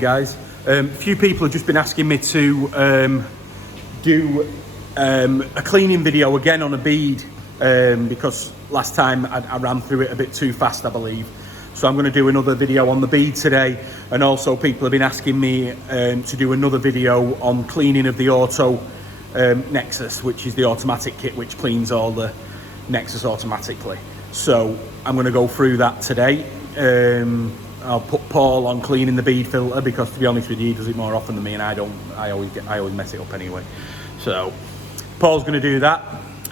Guys, a few people have just been asking me to do a cleaning video again on a bead because last time I ran through it a bit too fast, I believe. So I'm going to do another video on the bead today, and also people have been asking me to do another video on cleaning of the auto Nexus, which is the automatic kit which cleans all the Nexus automatically. So I'm going to go through that today. I'll put Paul on cleaning the bead filter because, to be honest with you, he does it more often than me, and I always mess it up anyway. So Paul's going to do that.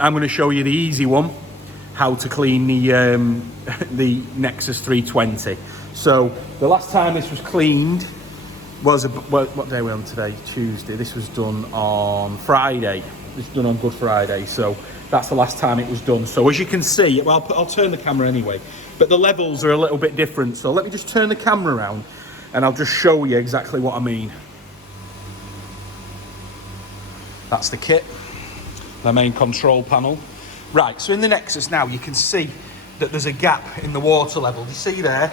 I'm going to show you the easy one, how to clean the Nexus 320. So the last time this was cleaned was what day are we on today? Tuesday. This was done on Friday. This was done on Good Friday. So that's the last time it was done. So as you can see, well, I'll turn the camera anyway, but the levels are a little bit different. So let me just turn the camera around and I'll just show you exactly what I mean. That's the kit, the main control panel. Right, so in the Nexus now, you can see that there's a gap in the water level. You see there?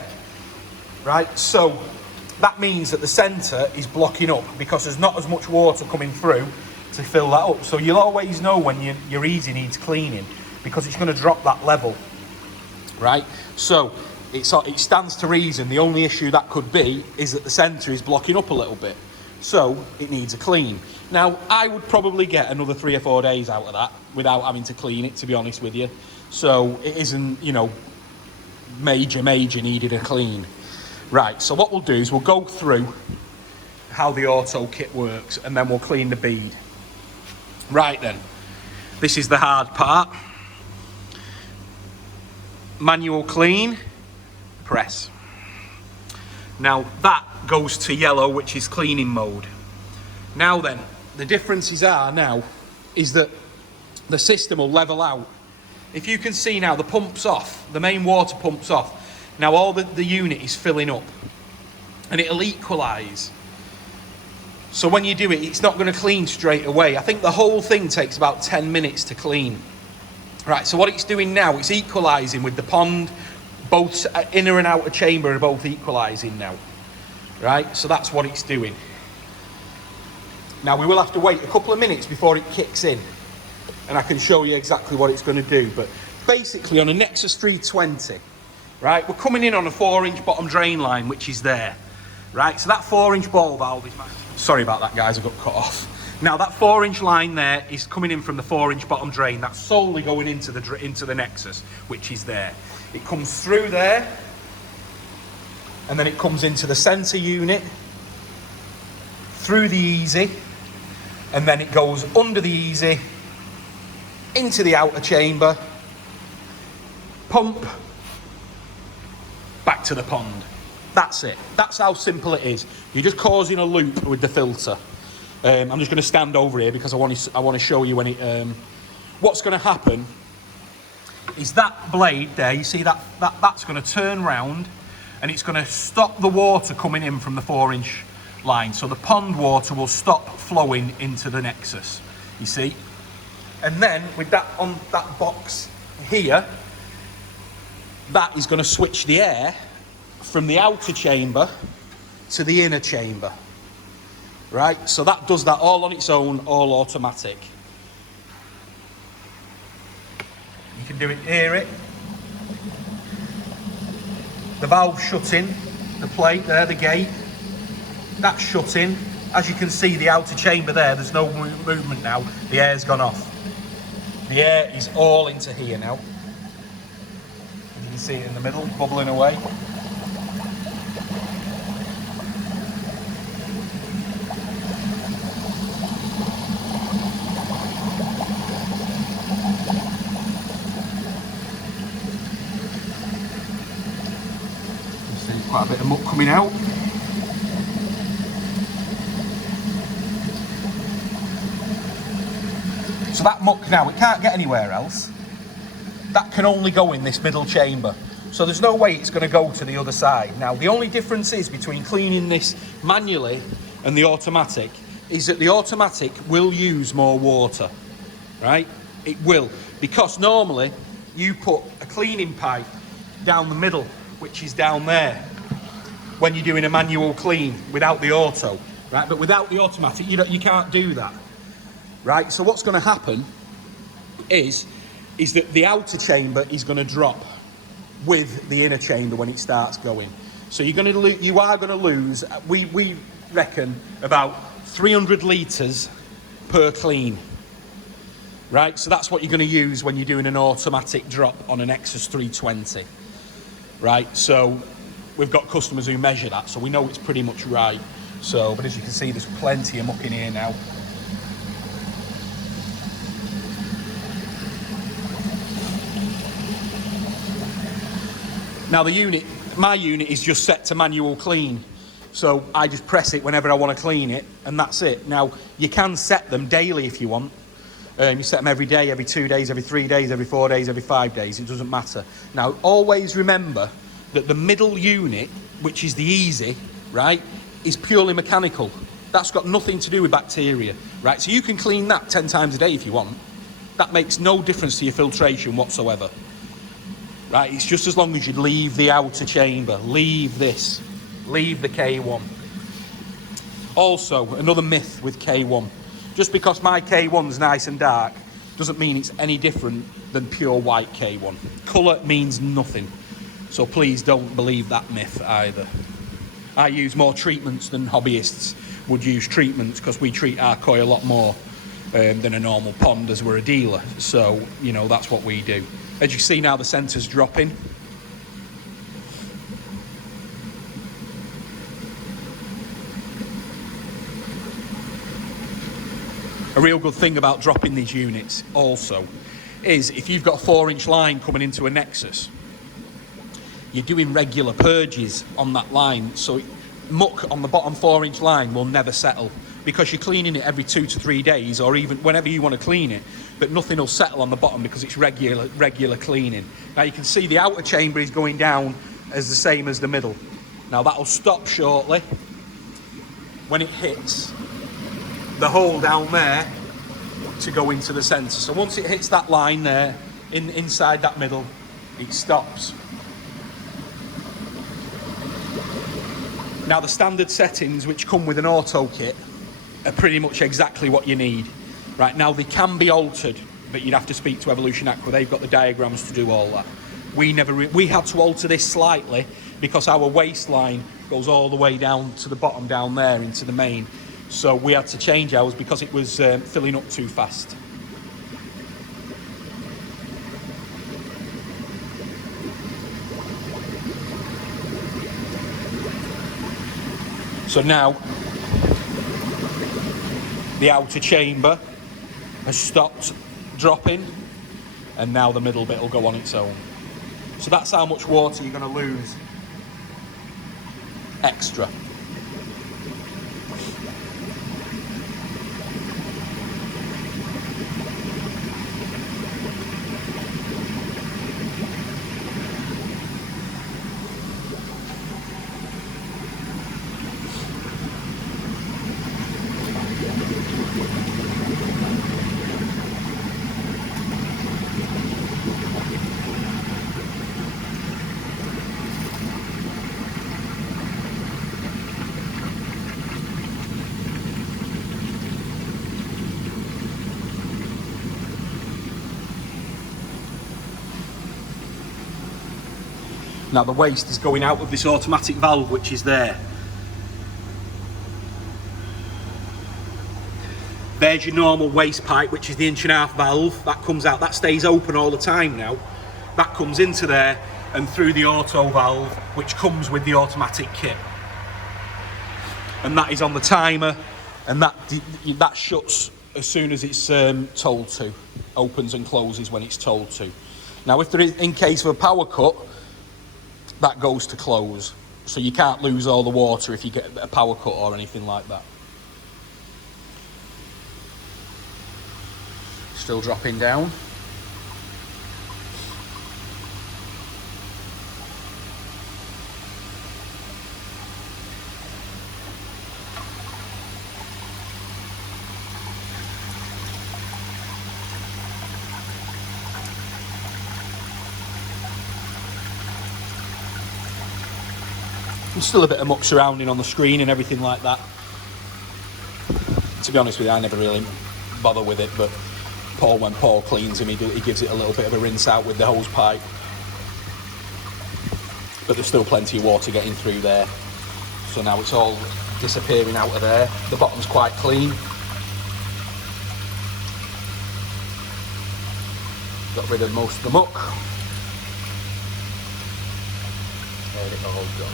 Right, so that means that the centre is blocking up because there's not as much water coming through to fill that up. So you'll always know when your easy needs cleaning because it's going to drop that level. Right, so it stands to reason the only issue that could be is that the centre is blocking up a little bit, so it needs a clean. Now I would probably get another 3 or 4 days out of that without having to clean it, to be honest with you. So it isn't, you know, major needed a clean. Right, so what we'll do is we'll go through how the auto kit works and then we'll clean the bead. Right then, this is the hard part. Manual clean, press. Now that goes to yellow, which is cleaning mode. Now then, the differences are now is that the system will level out. If you can see now, the pump's off, the main water pump's off. Now all the unit is filling up and it'll equalise. So when you do it, it's not going to clean straight away. I think the whole thing takes about 10 minutes to clean. Right, so what it's doing now, it's equalising with the pond. Both inner and outer chamber are both equalising now. Right, so that's what it's doing. Now we will have to wait a couple of minutes before it kicks in, and I can show you exactly what it's going to do. But basically on a Nexus 320, right, we're coming in on a 4-inch bottom drain line, which is there. Right, so that 4-inch ball valve is... Sorry about that, guys, I got cut off. Now that 4-inch line there is coming in from the 4-inch bottom drain. That's solely going into the Nexus, which is there. It comes through there, and then it comes into the centre unit, through the easy, and then it goes under the easy, into the outer chamber, pump, back to the pond. That's it. That's how simple it is. You're just causing a loop with the filter. I'm just going to stand over here because I want to show you when it. What's going to happen is that blade there. You see that's going to turn round, and it's going to stop the water coming in from the 4-inch line. So the pond water will stop flowing into the Nexus. You see, and then with that on that box here, that is going to switch the air from the outer chamber to the inner chamber. Right, so that does that all on its own, all automatic. You can do it, hear it. The valve shutting, the plate there, the gate, that's shutting. As you can see, the outer chamber there, there's no movement now. The air's gone off. The air is all into here now. You can see it in the middle, bubbling away. Quite a bit of muck coming out. So that muck now, it can't get anywhere else. That can only go in this middle chamber. So there's no way it's going to go to the other side. Now the only difference is between cleaning this manually and the automatic is that the automatic will use more water. Right? It will. Because normally you put a cleaning pipe down the middle, which is down there. when you're doing a manual clean without the auto, right? But without the automatic, you can't do that, right? So what's going to happen is that the outer chamber is going to drop with the inner chamber when it starts going. So you are going to lose. We reckon about 300 litres per clean, right? So that's what you're going to use when you're doing an automatic drop on an Nexus 320, right? So we've got customers who measure that, so we know it's pretty much right. So, but as you can see, there's plenty of muck in here now. Now my unit is just set to manual clean. So I just press it whenever I want to clean it, and that's it. Now, you can set them daily if you want. You set them every day, every 2 days, every 3 days, every 4 days, every 5 days. It doesn't matter. Now, always remember that the middle unit, which is the easy, right, is purely mechanical. That's got nothing to do with bacteria, right? So you can clean that 10 times a day if you want. That makes no difference to your filtration whatsoever. Right, it's just as long as you leave the outer chamber, leave this, leave the K1. Also, another myth with K1, just because my K1's nice and dark doesn't mean it's any different than pure white K1. Colour means nothing, so please don't believe that myth either. I use more treatments than hobbyists would use treatments, because we treat our koi a lot more than a normal pond, as we're a dealer, so you know that's what we do. As you see now, the centre's dropping. A real good thing about dropping these units also is if you've got a 4-inch line coming into a Nexus, you're doing regular purges on that line, so muck on the bottom 4-inch line will never settle, because you're cleaning it every 2 to 3 days, or even whenever you want to clean it, but nothing will settle on the bottom because it's regular cleaning. Now you can see the outer chamber is going down as the same as the middle. Now that'll stop shortly when it hits the hole down there to go into the centre. So once it hits that line there, inside that middle, it stops. Now the standard settings, which come with an auto kit, are pretty much exactly what you need. Right, now they can be altered, but you'd have to speak to Evolution Aqua. They've got the diagrams to do all that. We had to alter this slightly because our waistline goes all the way down to the bottom down there into the main. So we had to change ours because it was filling up too fast. So now the outer chamber has stopped dropping, and now the middle bit will go on its own. So that's how much water you're going to lose extra. Now the waste is going out of this automatic valve which is there. There's your normal waste pipe, which is the 1.5-inch valve. That comes out, that stays open all the time now. That comes into there and through the auto valve, which comes with the automatic kit. And that is on the timer, and that shuts as soon as it's told to. Opens and closes when it's told to. Now if there is, in case of a power cut, that goes to close. So you can't lose all the water if you get a power cut or anything like that. Still dropping down. There's still a bit of muck surrounding on the screen and everything like that. To be honest with you, I never really bother with it, but when Paul cleans him, he gives it a little bit of a rinse out with the hose pipe. But there's still plenty of water getting through there. So now it's all disappearing out of there. The bottom's quite clean. Got rid of most of the muck. There it all goes.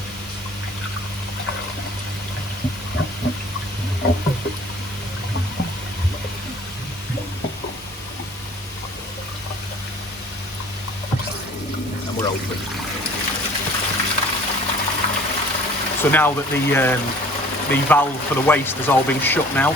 And we're open. So now that the valve for the waste has all been shut now,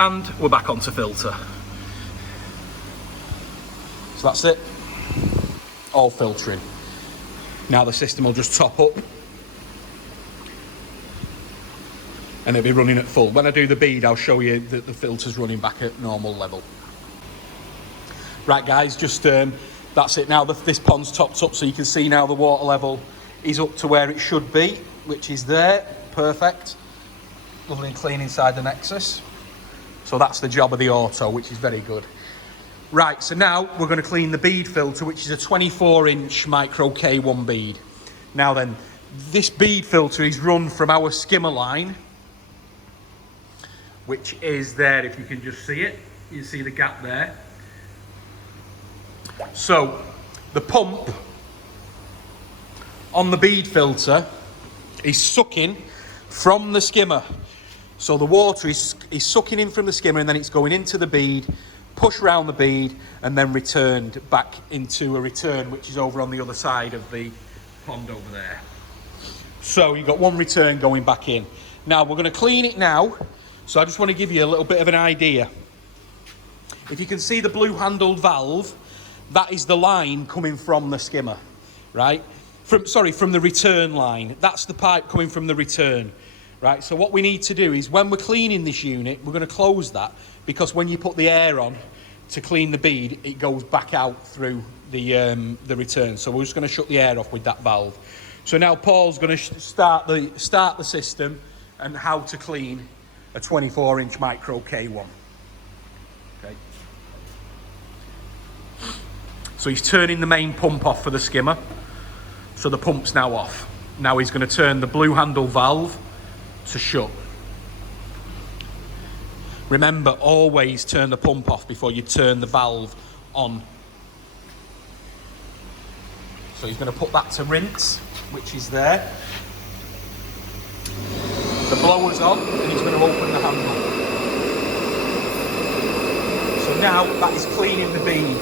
and we're back onto filter. So that's it, all filtering. Now the system will just top up and it'll be running at full. When I do the bead, I'll show you that the filter's running back at normal level. Right guys, just that's it now. This pond's topped up, so you can see now the water level is up to where it should be, which is there, perfect. Lovely and clean inside the Nexus. So that's the job of the auto, which is very good. Right, so now we're going to clean the bead filter, which is a 24-inch micro K1 bead. Now then, this bead filter is run from our skimmer line, which is there, if you can just see it. You see the gap there. So the pump on the bead filter is sucking from the skimmer. So the water is sucking in from the skimmer and then it's going into the bead, push around the bead and then returned back into a return, which is over on the other side of the pond over there. So you've got one return going back in. Now we're going to clean it now. So I just want to give you a little bit of an idea. If you can see the blue handled valve, that is the line coming from the skimmer, right? From the return line. That's the pipe coming from the return. Right, so what we need to do is when we're cleaning this unit, we're going to close that, because when you put the air on to clean the bead, it goes back out through the return. So we're just going to shut the air off with that valve. So now Paul's going to start the system and how to clean a 24-inch micro K1. Okay. So he's turning the main pump off for the skimmer. So the pump's now off. Now he's going to turn the blue handle valve to shut. Remember, always turn the pump off before you turn the valve on. So he's going to put that to rinse, which is there. The blower's on and he's going to open the handle. So now that is cleaning the bead.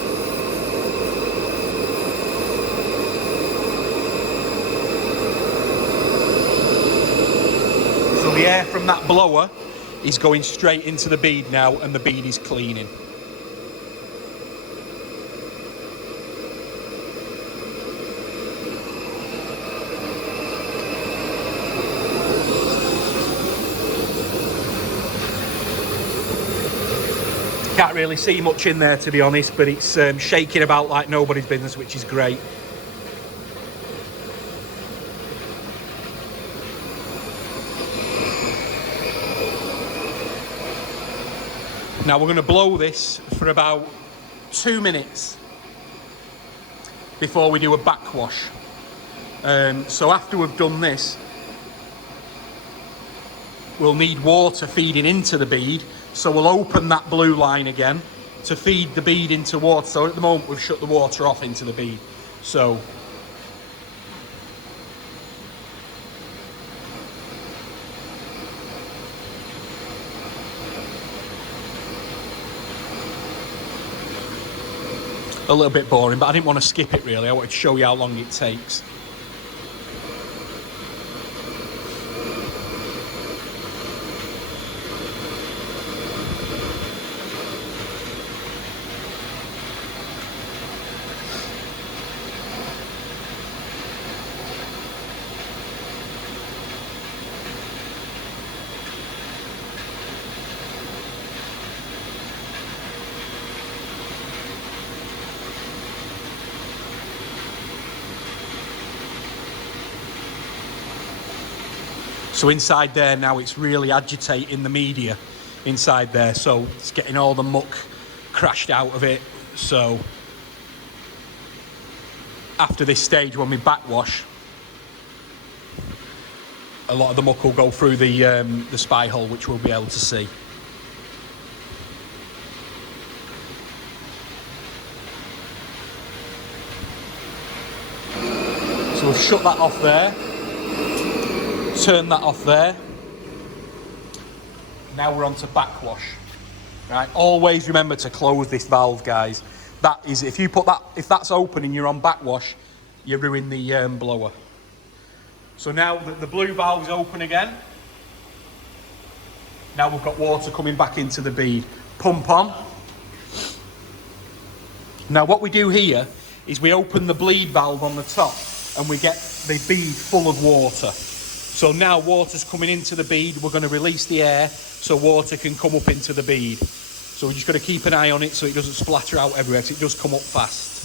So the air from that blower is going straight into the bead now and the bead is cleaning. Can't really see much in there, to be honest, but it's shaking about like nobody's business, which is great. Now we're going to blow this for about 2 minutes before we do a backwash. So after we've done this, we'll need water feeding into the bead. So we'll open that blue line again to feed the bead into water. So at the moment we've shut the water off into the bead. So a little bit boring, but I didn't want to skip it really. I wanted to show you how long it takes. So inside there now, it's really agitating the media inside there, so it's getting all the muck crashed out of it. So after this stage, when we backwash, a lot of the muck will go through the spy hole, which we'll be able to see. So we'll shut that off there. Turn that off there. Now we're on to backwash. Right, always remember to close this valve, guys. That is, if you put that, if that's open and you're on backwash, you ruin the blower. So now the blue valve's open again. Now we've got water coming back into the bead. Pump on. Now what we do here is we open the bleed valve on the top and we get the bead full of water. So now water's coming into the bead, we're going to release the air so water can come up into the bead. So we're just got to keep an eye on it so it doesn't splatter out everywhere, because it does come up fast.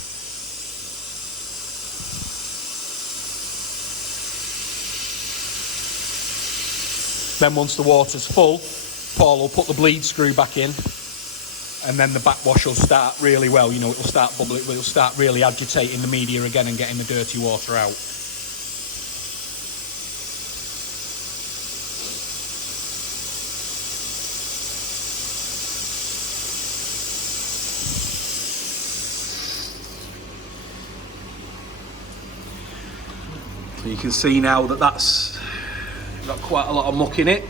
Then once the water's full, Paul will put the bleed screw back in, and then the backwash will start really well. You know, it'll start bubbling, it'll start really agitating the media again and getting the dirty water out. So you can see now that that's got quite a lot of muck in it.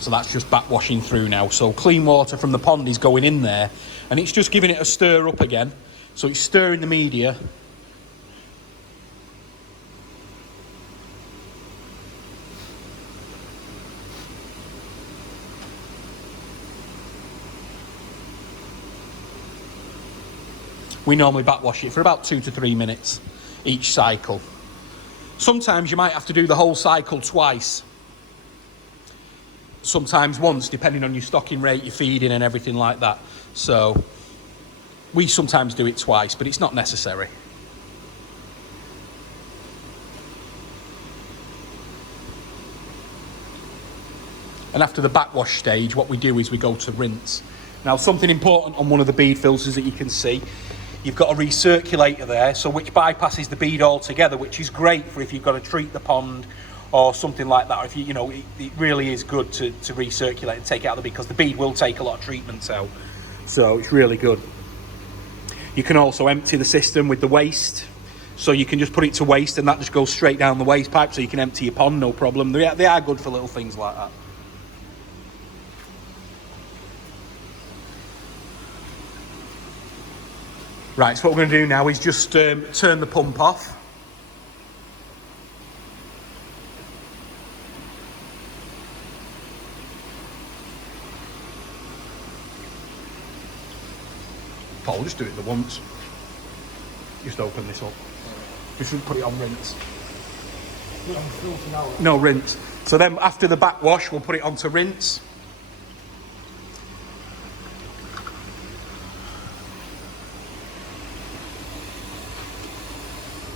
So that's just backwashing through now. So clean water from the pond is going in there, and it's just giving it a stir up again. So it's stirring the media. We normally backwash it for about 2 to 3 minutes each cycle. Sometimes you might have to do the whole cycle twice. Sometimes once, depending on your stocking rate, your feeding and everything like that. So we sometimes do it twice, but it's not necessary. And after the backwash stage, what we do is we go to rinse. Now, something important on one of the bead filters that you can see, you've got a recirculator there, so which bypasses the bead altogether, which is great for if you've got to treat the pond or something like that. Or if you know, it really is good to recirculate and take it out of the bead, because the bead will take a lot of treatments out. So it's really good. You can also empty the system with the waste. So you can just put it to waste and that just goes straight down the waste pipe, so you can empty your pond, no problem. They are good for little things like that. Right, so what we're going to do now is just turn the pump off. Paul, just do it the once. Just open this up. We shouldn't put it on rinse. No, rinse. So then after the backwash, we'll put it onto rinse.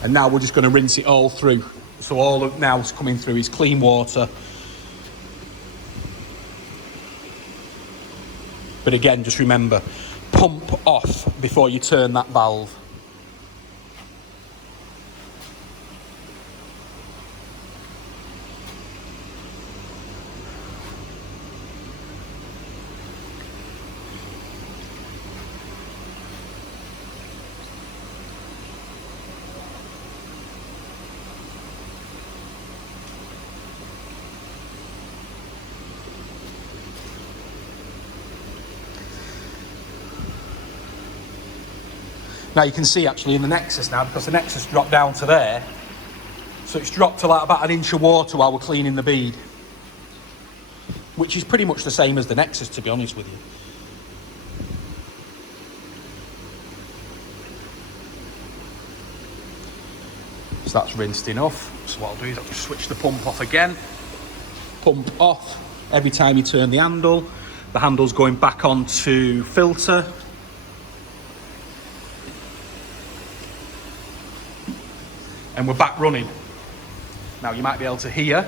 And now we're just going to rinse it all through. So all of now is coming through is clean water. But again, just remember, pump off before you turn that valve. Now you can see actually in the Nexus now, because the Nexus dropped down to there, so it's dropped to like about an inch of water while we're cleaning the bead, which is pretty much the same as the Nexus, to be honest with you. So that's rinsed enough. So what I'll do is I'll just switch the pump off again. Pump off every time you turn the handle. The handle's going back onto filter. And we're back running. Now you might be able to hear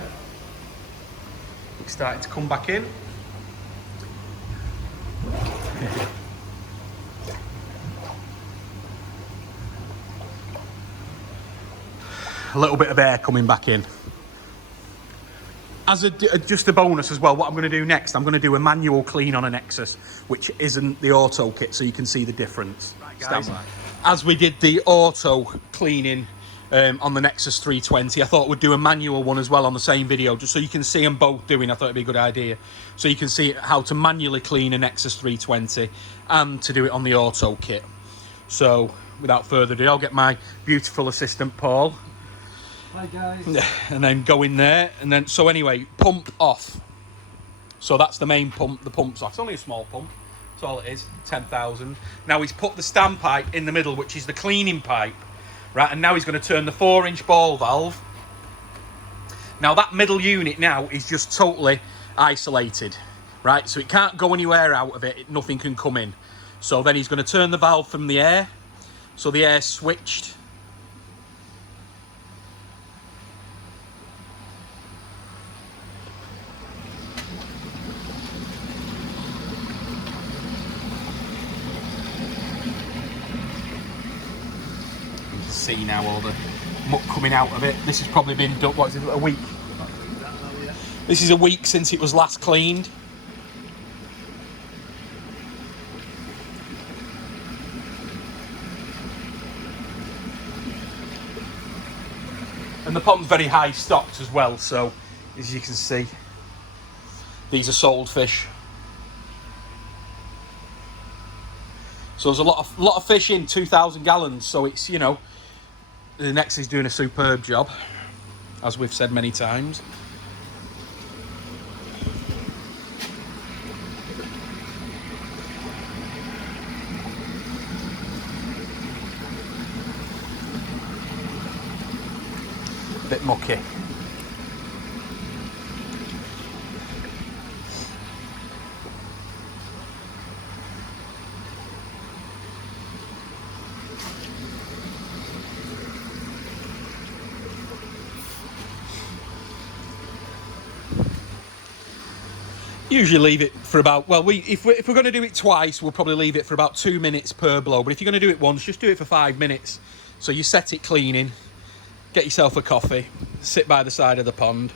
it's starting to come back in. A little bit of air coming back in. As just a bonus as well, what I'm going to do next, I'm going to do a manual clean on a Nexus, which isn't the auto kit, so you can see the difference. Right, guys. As we did the auto cleaning on the Nexus 320, I thought we'd do a manual one as well on the same video, just so you can see them both doing. I thought it'd be a good idea. So you can see how to manually clean a Nexus 320 and to do it on the auto kit. So without further ado, I'll get my beautiful assistant Paul. Hi guys. And then go in there, and then, so anyway, pump off. So that's the main pump, the pump's off. It's only a small pump, that's all it is, 10,000. Now he's put the standpipe in the middle, which is the cleaning pipe, right? And now he's going to turn the 4-inch ball valve. Now that middle unit now is just totally isolated, right? So it can't go anywhere out of it, nothing can come in. So then he's going to turn the valve from the air, so the air's switched. See now all the muck coming out of it. This has probably been done, what is it, a week? This is a week since it was last cleaned. And the pond's very high stocked as well, so as you can see, these are sold fish. So there's a lot of fish in 2,000 gallons, so it's, you know, the Nexus is doing a superb job, as we've said many times. A bit mucky. Usually leave it for about, well, if we're going to do it twice, we'll probably leave it for about 2 minutes per blow. But if you're going to do it once, just do it for 5 minutes. So you set it cleaning, get yourself a coffee, sit by the side of the pond,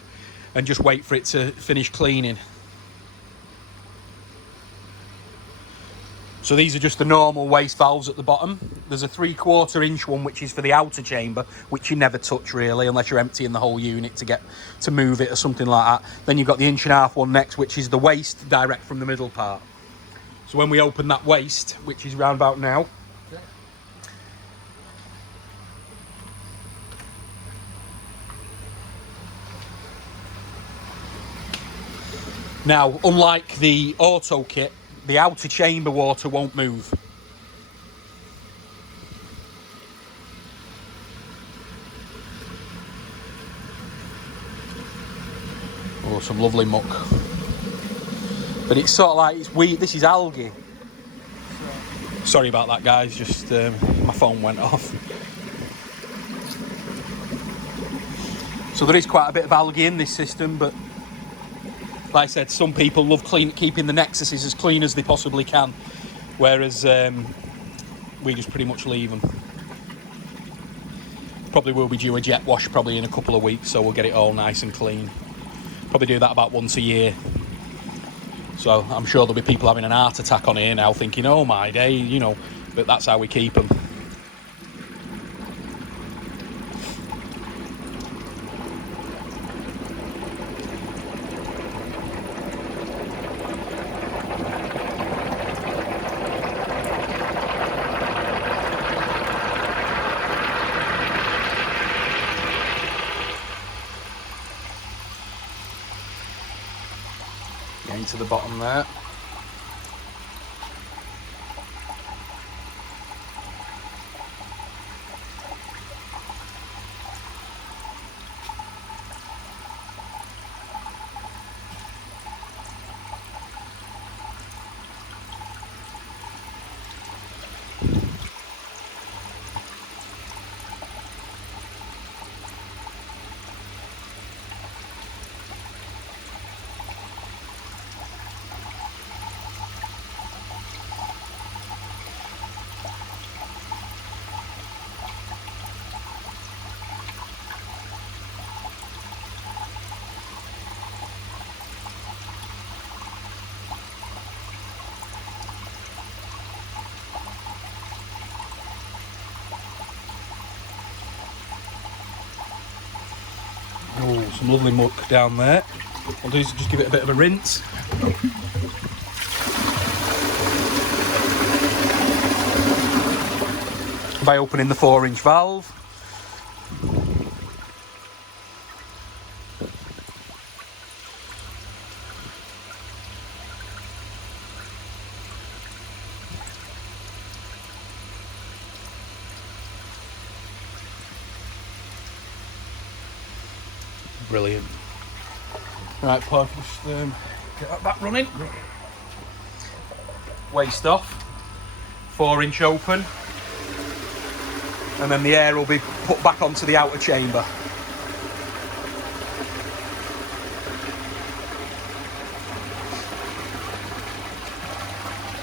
and just wait for it to finish cleaning. So these are just the normal waste valves at the bottom. There's a 3/4 inch one, which is for the outer chamber, which you never touch really, unless you're emptying the whole unit to move it or something like that. Then you've got the 1.5 inch one next, which is the waste direct from the middle part. So when we open that waste, which is round about now, now, unlike the auto kit, the outer chamber water won't move. Oh, some lovely muck. But it's sort of like, it's weird, this is algae. Sorry about that, guys, just my phone went off. So there is quite a bit of algae in this system, but like I said, some people love keeping the Nexuses as clean as they possibly can, whereas we just pretty much leave them. Probably will be due a jet wash probably in a couple of weeks, so we'll get it all nice and clean. Probably do that about once a year. So I'm sure there'll be people having an heart attack on here now thinking, oh my day, you know, but that's how we keep them. to the bottom there. Oh, some lovely muck down there. What I'll do is just give it a bit of a rinse. By opening the 4-inch valve. Brilliant. Right, Paul, just get that back running. Waste off. 4-inch open. And then the air will be put back onto the outer chamber.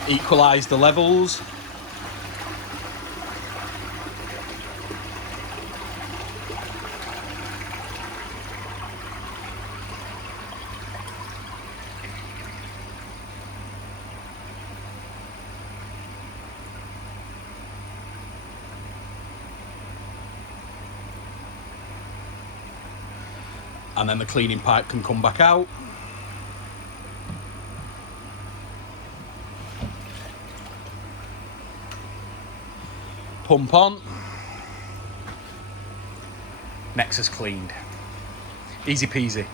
Equalise the levels. And then the cleaning pipe can come back out. Pump on. Nexus cleaned. Easy peasy.